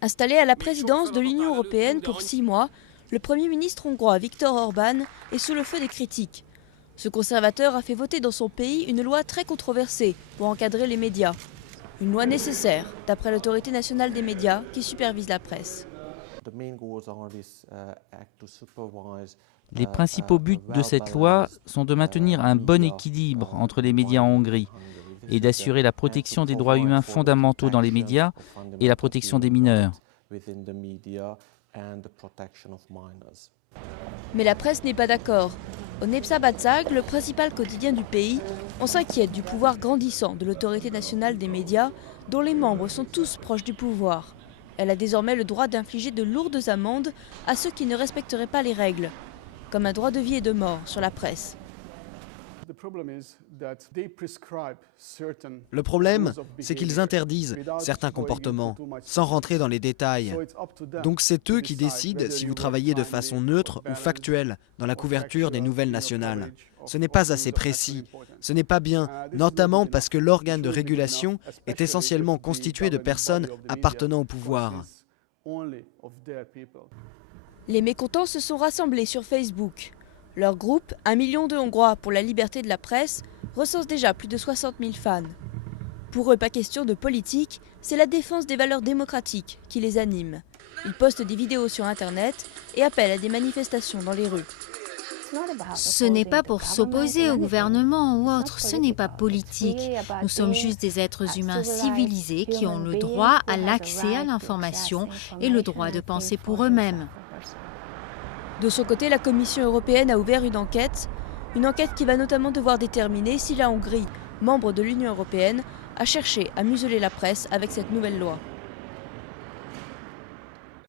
Installé à la présidence de l'Union européenne pour 6 mois, le Premier ministre hongrois Viktor Orban est sous le feu des critiques. Ce conservateur a fait voter dans son pays une loi très controversée pour encadrer les médias. Une loi nécessaire, d'après l'autorité nationale des médias qui supervise la presse. Les principaux buts de cette loi sont de maintenir un bon équilibre entre les médias en Hongrie et d'assurer la protection des droits humains fondamentaux dans les médias et la protection des mineurs. Mais la presse n'est pas d'accord. Au Népszavagyság, le principal quotidien du pays, on s'inquiète du pouvoir grandissant de l'autorité nationale des médias, dont les membres sont tous proches du pouvoir. Elle a désormais le droit d'infliger de lourdes amendes à ceux qui ne respecteraient pas les règles, comme un droit de vie et de mort sur la presse. Le problème, c'est qu'ils interdisent certains comportements, sans rentrer dans les détails. Donc c'est eux qui décident si vous travaillez de façon neutre ou factuelle dans la couverture des nouvelles nationales. Ce n'est pas assez précis, ce n'est pas bien, notamment parce que l'organe de régulation est essentiellement constitué de personnes appartenant au pouvoir. Les mécontents se sont rassemblés sur Facebook. Leur groupe, 1 million de Hongrois pour la liberté de la presse, recense déjà plus de 60 000 fans. Pour eux, pas question de politique, c'est la défense des valeurs démocratiques qui les anime. Ils postent des vidéos sur Internet et appellent à des manifestations dans les rues. Ce n'est pas pour s'opposer au gouvernement ou autre, ce n'est pas politique. Nous sommes juste des êtres humains civilisés qui ont le droit à l'accès à l'information et le droit de penser pour eux-mêmes. De son côté, la Commission européenne a ouvert une enquête qui va notamment devoir déterminer si la Hongrie, membre de l'Union européenne, a cherché à museler la presse avec cette nouvelle loi.